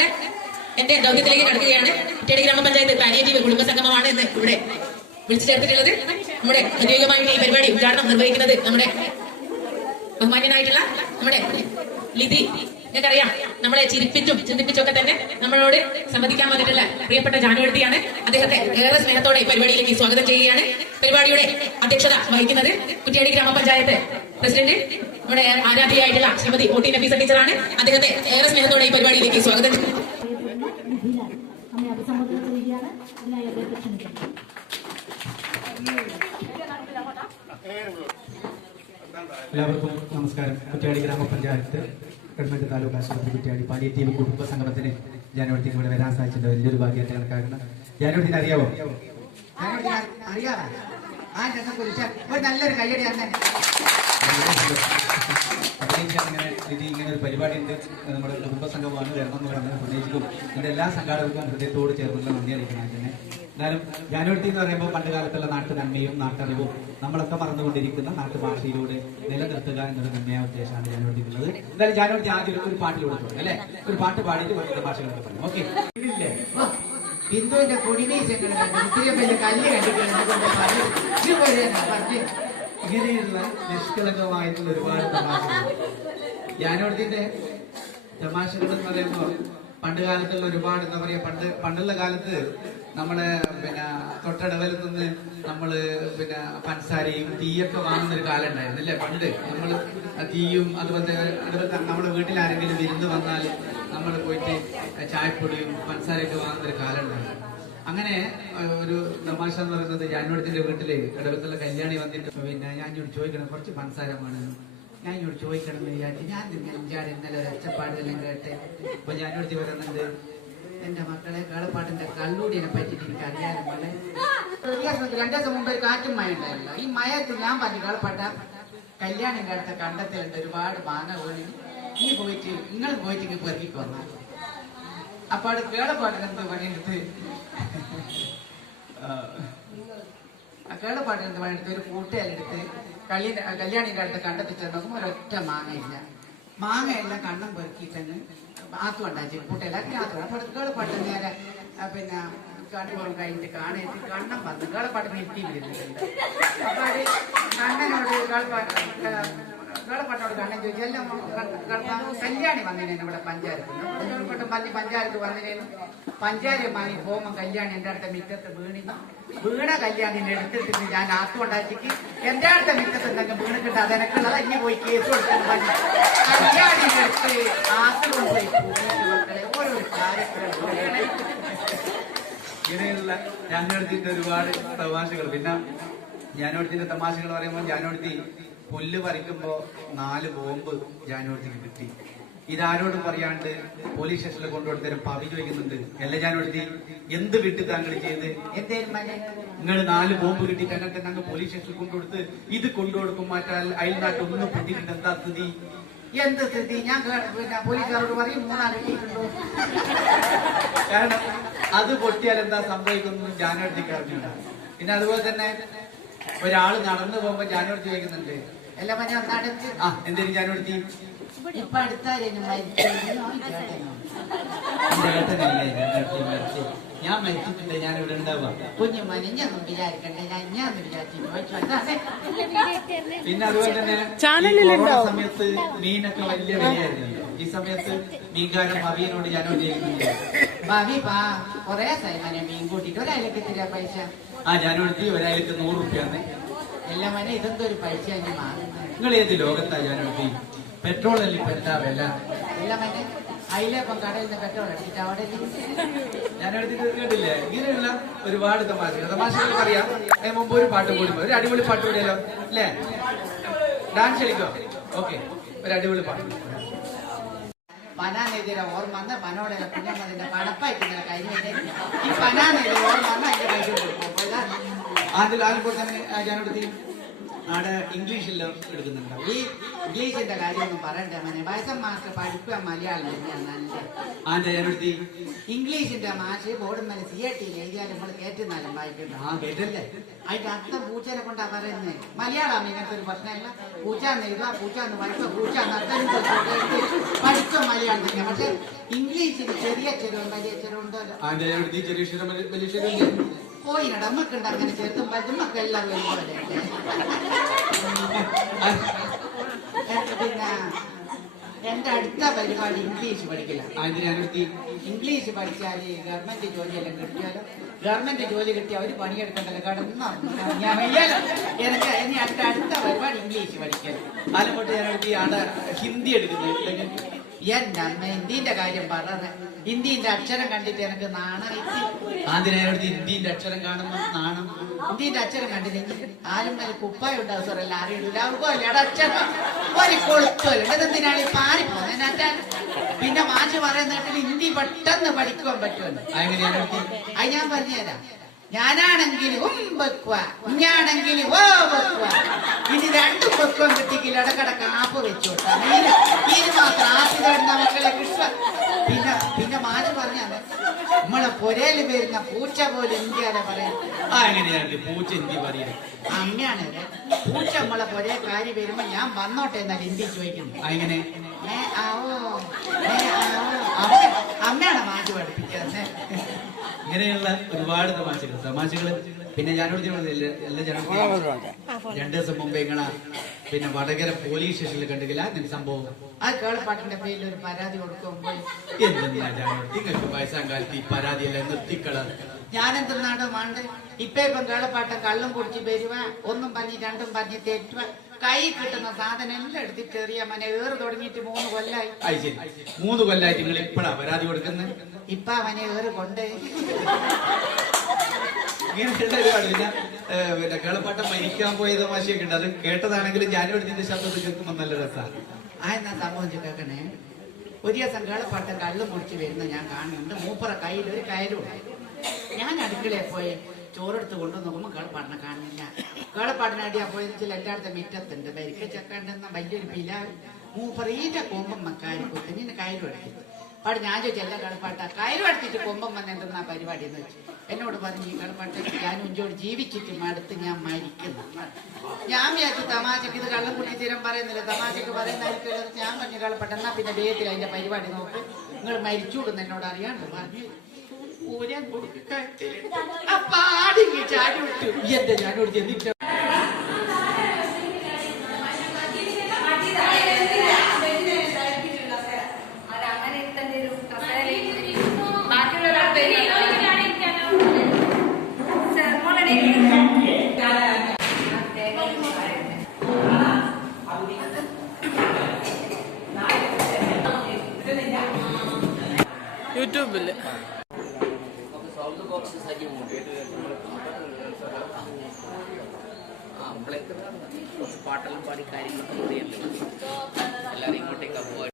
നമ്മുടെ എന്റെ ദൗത്യത്തിലേക്ക് കടക്കുകയാണ്. കുട്ടിയുടെ ഗ്രാമപഞ്ചായത്ത് പാലിയേറ്റീവ് കുടുംബ സംഗമമാണ് ഇവിടെ വിളിച്ചു ചേർത്തിട്ടുള്ളത്. നമ്മുടെ ഔദ്യോഗികമായിട്ട് ഈ പരിപാടി ഉദ്ഘാടനം നിർവഹിക്കുന്നത് നമ്മുടെ ബഹുമാന്യനായിട്ടുള്ള നമ്മുടെ ലിതി. നിങ്ങൾക്കറിയാം നമ്മളെ ചിരിപ്പിച്ചും ചിന്തിപ്പിച്ചും ഒക്കെ തന്നെ നമ്മളോട് സംവദിക്കാൻ വന്നിട്ടുള്ള പ്രിയപ്പെട്ട ജാനുവഴുത്തിയാണ് അദ്ദേഹത്തെ ഏറെ സ്നേഹത്തോടെ ഈ പരിപാടിയിലേക്ക് സ്വാഗതം ചെയ്യുകയാണ്. പരിപാടിയുടെ അധ്യക്ഷത വഹിക്കുന്നത് കുറ്റിയാടി ഗ്രാമപഞ്ചായത്ത് പ്രസിഡന്റ് നമ്മുടെ ആരാധ്യയായിട്ടുള്ള ശ്രീമതി ഒ ടി നഫീസ ടീച്ചറാണ്. അദ്ദേഹത്തെ ഏറെ സ്നേഹത്തോടെ ഈ പരിപാടിയിലേക്ക് സ്വാഗതം. എല്ലാവർക്കും നമസ്കാരം. കുറ്റ്യാടി ഗ്രാമപഞ്ചായത്ത് ഗവൺമെന്റ് താലൂക്ക് ആശുപത്രി കുറ്റ്യാടി പാലിയേറ്റീവ് കുടുംബ സംഗമത്തിന് ജാനുവരിക്ക് ഇവിടെ വരാൻ സാധിച്ചിട്ടുണ്ട്. വലിയൊരു ഭാഗ്യത്തെ കണക്കാക്കണം. അറിയാവോ? ഞാനോട് അറിയാവാ ആ ഞങ്ങൾക്ക് വിളിച്ചാൽ ഒരു നല്ലൊരു കയ്യടി തന്നെ ഇങ്ങനെ ഇങ്ങനെ ഒരു പരിപാടി ഉണ്ട് നമ്മുടെ കുടുംബ സംഘമാണ് വരണം എന്ന് പറഞ്ഞ് പ്രതീക്ഷിക്കും ഇതിന്റെ എല്ലാ സംഘാടകർക്കും ഹൃദയത്തോട് ചേർന്നുള്ള നന്ദി അറിയിക്കണം തന്നെ. എന്നാലും ജാനുവട്ടി എന്ന് പറയുമ്പോൾ പണ്ട് കാലത്തുള്ള നാട്ടു നന്മയും നാട്ടറിവും നമ്മളൊക്കെ മറന്നുകൊണ്ടിരിക്കുന്ന നാട്ടുഭാഷയിലൂടെ നിലനിർത്തുക എന്നൊരു നന്മയായ ഉദ്ദേശമാണ് ഉള്ളത് എന്തായാലും ജാനുവട്ടി ആദ്യം ഒരു- പാട്ടിലൂടെ തുടങ്ങും അല്ലെ? ഒരു പാട്ട് പാടിയിട്ട് കുറച്ച് ഭാഷകളൊക്കെ പറഞ്ഞു ഓക്കെ. ബിന്ദുവിന്റെ കൊടിമീശങ്ങൾ കണ്ടു വലിയ കല്ല് കണ്ടിട്ടുണ്ട്. ഇങ്ങനെയുള്ള നിഷ്കളങ്കമായിട്ടുള്ള ഒരുപാട് തമാശകൾ. ഞാനോടത്തിന്റെ തമാശകൾ എന്ന് പറയുമ്പോൾ പണ്ട് കാലത്തുള്ള ഒരുപാട് എന്താ പറയാ പണ്ട് പണ്ടുള്ള കാലത്ത് നമ്മൾ പിന്നെ തൊട്ടടവലിൽ നിന്ന് നമ്മൾ പിന്നെ പൻസാരയും തീയൊക്കെ വാങ്ങുന്ന ഒരു കാലം ഉണ്ടായിരുന്നു അല്ലേ? പണ്ട് നമ്മൾ ആ തീയും അതുപോലെ അതുപോലത്തെ നമ്മുടെ വീട്ടിൽ ആരെങ്കിലും വിരുന്ന് വന്നാൽ നമ്മൾ പോയിട്ട് ചായപ്പൊടിയും പൻസാരയൊക്കെ വാങ്ങുന്ന ഒരു കാലം ഉണ്ടായിരുന്നു. അങ്ങനെ ഒരു തമാശ എന്ന് പറയുന്നത് ഞാനോടത്തിന്റെ വീട്ടിൽ ഇടവത്തുള്ള കല്യാണി വന്നിട്ട് പിന്നെ ഞാൻ ഇങ്ങോട്ട് ചോദിക്കണം കുറച്ച് മനസ്സാരമാണ് ഞാൻ ഇങ്ങോട്ട് ചോദിക്കണം വിചാരിച്ചു ഞാൻ അഞ്ചാറ് ഇന്നലെ ഒരു ഒച്ചപ്പാടെല്ലാം കേട്ടെ അപ്പൊ ഞാനോടത്തി പറയുന്നുണ്ട് എന്റെ മക്കളെ കളപ്പാട്ടിന്റെ കള്ളൂടിനെ പറ്റിയിട്ട് എനിക്ക് അറിയാനും പോലെ രണ്ടു ദിവസം മുമ്പ് ഒരു കാറ്റും മഴ ഉണ്ടായില്ല ഈ മഴയത്ത് ഞാൻ പറഞ്ഞു കളപ്പാട്ട കല്യാണം കേട്ട കണ്ടത്തിലുണ്ട് ഒരുപാട് മാങ്ങ വീണി നീ പോയിട്ട് നിങ്ങൾ പോയിട്ട് പെറുക്കിക്കൊന്നാൽ പെറുക്കിക്കൊന്നാ അപ്പൊ അവിടെ കേളപ്പാട്ടിന് എന്തോ പണിയെടുത്ത്. ആ. കേളപ്പാട്ടിന് എന്തോ പണിയെടുത്ത് ഒരു കൂട്ടുകാരെടുത്ത് കളി കല്യാണി കാലത്ത് കണ്ടെത്തിച്ച് നോക്കുമ്പോൾ ഒരൊറ്റ മാങ്ങയില്ല. മാങ്ങയെല്ലാം കണ്ണം പെറുക്കിയിട്ടങ്ങ് ആത്തു ഉണ്ടാക്കി. കൂട്ടുകാരും ആത്തു അപ്പൊ കേളപ്പാട്ട് നേരെ പിന്നെ കണ്ടുപോകും കഴിഞ്ഞിട്ട് കാണേറ്റ് കണ്ണം വന്നു. കേളപ്പാട്ട് നിർത്തിയിട്ടുണ്ട് വരുന്നുണ്ട് അപ്പൊ അത് കണ്ണനോട് കേളപ്പാട്ട് കേളപ്പാട്ടോട് കണ്ണൻ ചോദിച്ചു എല്ലാം കല്യാണി വന്നേനെ ഇവിടെ പഞ്ചായത്ത് കേളപ്പാട്ട് പള്ളി പഞ്ചായത്ത് പഞ്ചായത്ത് വാങ്ങി പോകുമ്പോൾ കല്യാണി എന്റെ അടുത്ത മിറ്റത്ത് വീണി. വീണ കല്യാണിനെ എടുത്തിട്ട് ഞാൻ ആത്തുകൊണ്ടാക്കിക്ക്. എന്റെ അടുത്ത മിറ്റത്ത് എന്തെങ്കിലും വീണിട്ട് അതെനക്കുള്ളത് ഇനി പോയി കേസ് കൊടുക്കാൻ പറ്റി കല്യാണിനെ എടുത്ത് ആത്തുകൊണ്ട് പോയി പൂജിച്ച് മക്കളെ. ഓരോ ഇങ്ങനെയുള്ള ഞാനോടത്തിന്റെ ഒരുപാട് തമാശകൾ. പിന്നെ ഞാനോടത്തിന്റെ തമാശകൾ പറയുമ്പോൾ ഞാനോടത്തി പുല്ല് പറിക്കുമ്പോ നാല് ബോംബ് ജാനുവരത്തിക്ക് കിട്ടി. ഇതാരോടും പറയാണ്ട് പോലീസ് സ്റ്റേഷനിൽ കൊണ്ടുകൊടുത്തരും പവി ചോദിക്കുന്നുണ്ട്. അല്ല ജാനുവരത്തി എന്ത് വിട്ട് താങ്കൾ ചെയ്ത്? നിങ്ങൾ നാല് ബോംബ് കിട്ടിയിട്ട് അങ്ങനെ തന്നെ പോലീസ് സ്റ്റേഷനിൽ കൊണ്ടുകൊടുത്ത് ഇത് കൊണ്ടുകൊടുക്കും. മാറ്റാൽ അയൽ നാട്ടിൽ ഒന്നും പൊട്ടിയിട്ട് എന്താ സ്ഥിതി? എന്ത് സ്ഥിതി? ഞാൻ പോലീസുകാരോട് പറയും കാരണം അത് പൊട്ടിയാൽ എന്താ സംഭവിക്കുന്നു ജാനുവരത്തിക്ക് അറിഞ്ഞില്ല പിന്നെ അതുപോലെ തന്നെ ഒരാൾ നടന്നു പോകുമ്പോ ജാനുവരത്തി ചോദിക്കുന്നുണ്ട് എല്ലാം മനെ നടക്ക് ആ എന്തേലും ജാനുവരത്തി ഇപ്പൊ അടുത്താരും മരിച്ചോ ചേട്ടനോ എന്റെ ഏട്ടനല്ലേ ജാനുവരത്തി മരിച്ച് ഞാൻ മരിച്ചിട്ടുണ്ട് ഞാൻ ഇവിടെ ഉണ്ടാവുക. കുഞ്ഞു മനഞ്ഞൊന്നും വിചാരിക്കണ്ടേ. ഞാൻ ഞാൻ വിചാരിച്ചു പിന്നെ അതുപോലെ തന്നെ ഈ സമയത്ത് മീനൊക്കെ വലിയ വിലയായിരുന്നല്ലോ ഈ സമയത്ത് മീൻകാരൻ ഭവിയനോട് ഞാൻ ചോദിക്കുന്നുണ്ട് ഭാവി പാ കൊറേ സൈമനെ മീൻ കൂട്ടിട്ട് ഒരാൾക്ക് തരാ പൈസ? ആ ഞാനോട് ഒരാൾക്ക് നൂറ് റുപ്യാന്ന് എല്ലാം മനെ ഇതെന്തോ ഒരു പൈസ ഞാൻ വാങ്ങുന്നത് നിങ്ങൾ ഏത് ലോകത്താ ജാനുവരത്തി പെട്രോൾ അല്ലേ ഇപ്പൊ എന്താ വില. അതിലേപ്പം കടയിൽ നിന്ന് പെട്രോൾ അടിച്ചിട്ട് അവിടെ കേട്ടില്ലേ? ഇങ്ങനെയുള്ള ഒരുപാട് തമാശകൾ. തമാശകൾക്ക് അറിയാം അതിന് മുമ്പ് ഒരു പാട്ട് കൂടി ഒരു അടിപൊളി പാട്ട് കൂടിയല്ലോ അല്ലേ? ഡാൻസ് കളിക്കോ? ഓക്കെ ഒരു അടിപൊളി പാട്ട്. പനാനെതിരെ ഓർമ്മ വന്ന് പനോടെ പിന്നെ അതിന്റെ പടപ്പായിട്ട് ഇങ്ങനെ ഈ പനാനെതിരെ ഓർമ്മ വന്ന് അതിന്റെ ഇതാണ് ആദ്യം ആദ്യപ്പോൾ തന്നെ ഞാനെടുത്ത് ആടെ ഇംഗ്ലീഷിൽ എടുക്കുന്നുണ്ടാവും ഈ ഇംഗ്ലീഷിന്റെ കാര്യമൊന്നും പറയണ്ട മനെ മാസ്റ്റർ പഠിപ്പ് മലയാളം തന്നെയാണ് നല്ലത്. ആ ഞാനൊരുത്തി ഇംഗ്ലീഷിന്റെ മാഷ് ബോർഡ് മേലെ സി ഐ ടിയിൽ എഴുതിയാൽ നമ്മൾ കേട്ടുന്നാലും വായിക്കുന്നു ആ കേട്ടല്ലേ? അതിന്റെ അർത്ഥം പൂച്ചനെ കൊണ്ടാ പറയുന്നത് മലയാളം ഇങ്ങനത്തെ ഒരു പ്രശ്നമില്ല. പൂച്ച എന്ന് എഴുതുക പൂച്ച എന്ന് വായിക്കുക പൂച്ച അർത്ഥം പഠിച്ച മലയാളം തന്നെ. പക്ഷെ ഇംഗ്ലീഷിന് ചെറിയ ചെലവും വലിയ ചെലവുണ്ടല്ലോ ആ ഞാനൊരുത്തി ചെറിയ അക്ഷരം വലിയ അക്ഷരം പോയി നമ്മക്കുണ്ട് അങ്ങനെ ചെറുതും വലുതും മക്കെല്ലാം വരുമ്പോലെ പിന്നെ എന്റെ അടുത്ത പരിപാടി ഇംഗ്ലീഷ് പഠിക്കില്ല. ആ ഇംഗ്ലീഷ് പഠിച്ചാൽ ഗവൺമെന്റ് ജോലിയെല്ലാം കിട്ടിയാലോ? ഗവൺമെന്റ് ജോലി കിട്ടിയ ഒരു പണിയെടുക്കണ്ടല്ലോ. കടന്ന ഞാൻ വയ്യാലോ എനിക്ക് ഇനി അടുത്ത അടുത്ത പരിപാടി ഇംഗ്ലീഷ് പഠിക്കാൻ. ആലങ്ങോട്ട് ഞാനൊരുത്തി ഞാൻ ഹിന്ദി എടുക്കുന്നത് എന്റെ അമ്മ ഹിന്ദിന്റെ കാര്യം പറഞ്ഞ ഹിന്ദിന്റെ അക്ഷരം കണ്ടിട്ട് എനിക്ക് നാണം. ആദ്യം ഞാനൊരുത്തി ഹിന്ദിന്റെ അക്ഷരം കാണുമ്പോൾ നാണം. ഹിന്ദിന്റെ അക്ഷരം കണ്ടില്ലെങ്കിൽ ആരും മേലെ കുപ്പായ ഉണ്ടാവും സാർ എല്ലാം അറിയില്ല അക്ഷരം. ഒരു കൊളുത്തല്ലോ എന്തിനാണ് ഈ പാറി പോകുന്നത് പിന്നെ മാഷ് പറയുന്നിട്ട് ഹിന്ദി പെട്ടെന്ന് പഠിക്കുവാൻ പറ്റുമല്ലോ. അത് ഞാൻ പറഞ്ഞുതരാം ഞാനാണെങ്കിൽ ഉം വെക്കുക ഞാണെങ്കിൽ ഓ വെക്കുക ഇനി രണ്ടും വെക്കുവാൻ കിട്ടിക്കില്ല ഇടക്കിടക്ക് ആപ്പ് വെച്ചോട്ടാ. മാത്രം ആപ്പ് തരുന്ന മക്കളെ കൃഷ്ണ പറഞ്ഞാൽ നമ്മളെ പൊരയിൽ വരുന്ന പൂച്ച പോലെ ഇന്ത്യയിലെ പറയാം ആ എങ്ങനെ പൂച്ച ഹിന്ദി പറയുന്നത്? അങ്ങനെയാണ് പൂച്ച നമ്മളെ പൊരേ കാര്യം വരുമ്പോ ഞാൻ വന്നോട്ടെ എന്നാൽ ഹിന്ദി ചോദിക്കുന്നു. അങ്ങനെ ഏ, ആവോ, ഏ, ആവോ. അമ്മ- അമ്മയാണ് മാറ്റി പഠിപ്പിക്കുന്നത് ഇങ്ങനെയുള്ള ഒരുപാട് തമാശകൾ തമാശകൾ പിന്നെ ഞാനോട് എല്ലാ ജനങ്ങളും രണ്ടു ദിവസം മുമ്പ് ഇങ്ങളെ പിന്നെ വടകര പോലീസ് സ്റ്റേഷനിൽ കണ്ടില്ല അതിന് സംഭവം ആ കേളപ്പാട്ടിന്റെ പേരിൽ ഒരു പരാതി കൊടുക്കുമ്പോൾ എന്തെന്നാ നിങ്ങൾക്ക് വയസ്സാം കാലത്ത് ഈ പരാതിയെല്ലാം നിർത്തിക്കള. ഞാനെന്തെന്നാടോ മാണ്ട്? ഇപ്പൊ ഇപ്പം കേളപ്പാട്ടം കള്ളും കുടിച്ച് വരുവ. ഒന്നും പറഞ്ഞ് രണ്ടും പറഞ്ഞ് തെറ്റുവ. കൈ കിട്ടുന്ന സാധനം എല്ലാം എടുത്തിട്ട് എറിയാ മനെ. ഏറ് തുടങ്ങിയിട്ട് മൂന്ന് കൊല്ലായി. ശരി. മൂന്ന് കൊല്ലായി നിങ്ങൾ ഇപ്പഴാ പരാതി കൊടുക്കുന്നത് ഇപ്പൊ അവനെ ഏറ് കൊണ്ട്. ഇങ്ങനെയുള്ള പിന്നെ കേളപ്പാട്ടം മരിക്കാൻ പോയ തമാശയൊക്കെ ഉണ്ട്. അത് കേട്ടതാണെങ്കിലും ഞാനോട് ഇതിന്റെ ശബ്ദത്തിൽ കേൾക്കുമ്പോൾ നല്ല രസമാണ് ആ എന്നാ സംഭവം കേൾക്കണേ. ഒരു ദിവസം കേളപ്പാട്ട കള്ളും കുടിച്ച് വരുന്ന ഞാൻ കാണുന്നുണ്ട്. മൂപ്പറ കയ്യിൽ ഒരു കയറുണ്ട് ഞാൻ അടുക്കളയിൽ പോയി ചോറെടുത്ത് കൊണ്ടു നോക്കുമ്പോൾ കേളപ്പാട്ടിനെ കാണുന്നില്ല. കേളപ്പാട്ടിനെ അടിയാ പോയെന്ന് വെച്ചാൽ അടുത്ത മിറ്റത്തുണ്ട്. ബരിക്ക ചക്കണ്ടെന്ന വലിയൊരു പില മൂപ്പറീന്റെ കൊമ്പം മക്കാരി കുത്തിനെ കയറും എടുത്തിട്ട് പാട് ഞാൻ ചോദിച്ചു എല്ലാം കളിപ്പാട്ട കയറും എടുത്തിട്ട് കൊമ്പം വന്ന് എന്തെന്നാ പരിപാടി എന്ന് വെച്ചു എന്നോട് പറഞ്ഞു ഈ കളിപ്പാട്ട് ഞാൻ ഉഞ്ചോട് ജീവിച്ചിട്ട് മടുത്ത് ഞാൻ മരിക്കുന്നു. ഞാൻ വിചാരിച്ചു തമാശക്ക് ഇത് കള്ളം കുട്ടി തീരം പറയുന്നില്ല. തമാശക്ക് പറയുന്നതായിരിക്കും ഞാൻ പറഞ്ഞു കളിപ്പാട്ട് എന്നാ പിന്നെ ദേഹത്തിൽ അതിന്റെ പരിപാടി നോക്ക്. നിങ്ങൾ മരിച്ചൂടുന്ന് എന്നോട് അറിയാണ്ട് പറഞ്ഞു. ഊരാൻ കൊടുക്കാൻ അപ്പാടി ചാടി വിട്ടു. എന്റെ ഞാനോട് ചെന്നിട്ട് യൂട്യൂബിൽ. പാട്ടെല്ലാം പാടി കാര്യങ്ങളൊക്കെ എല്ലാവരും ഇങ്ങോട്ടേക്ക് പോകാൻ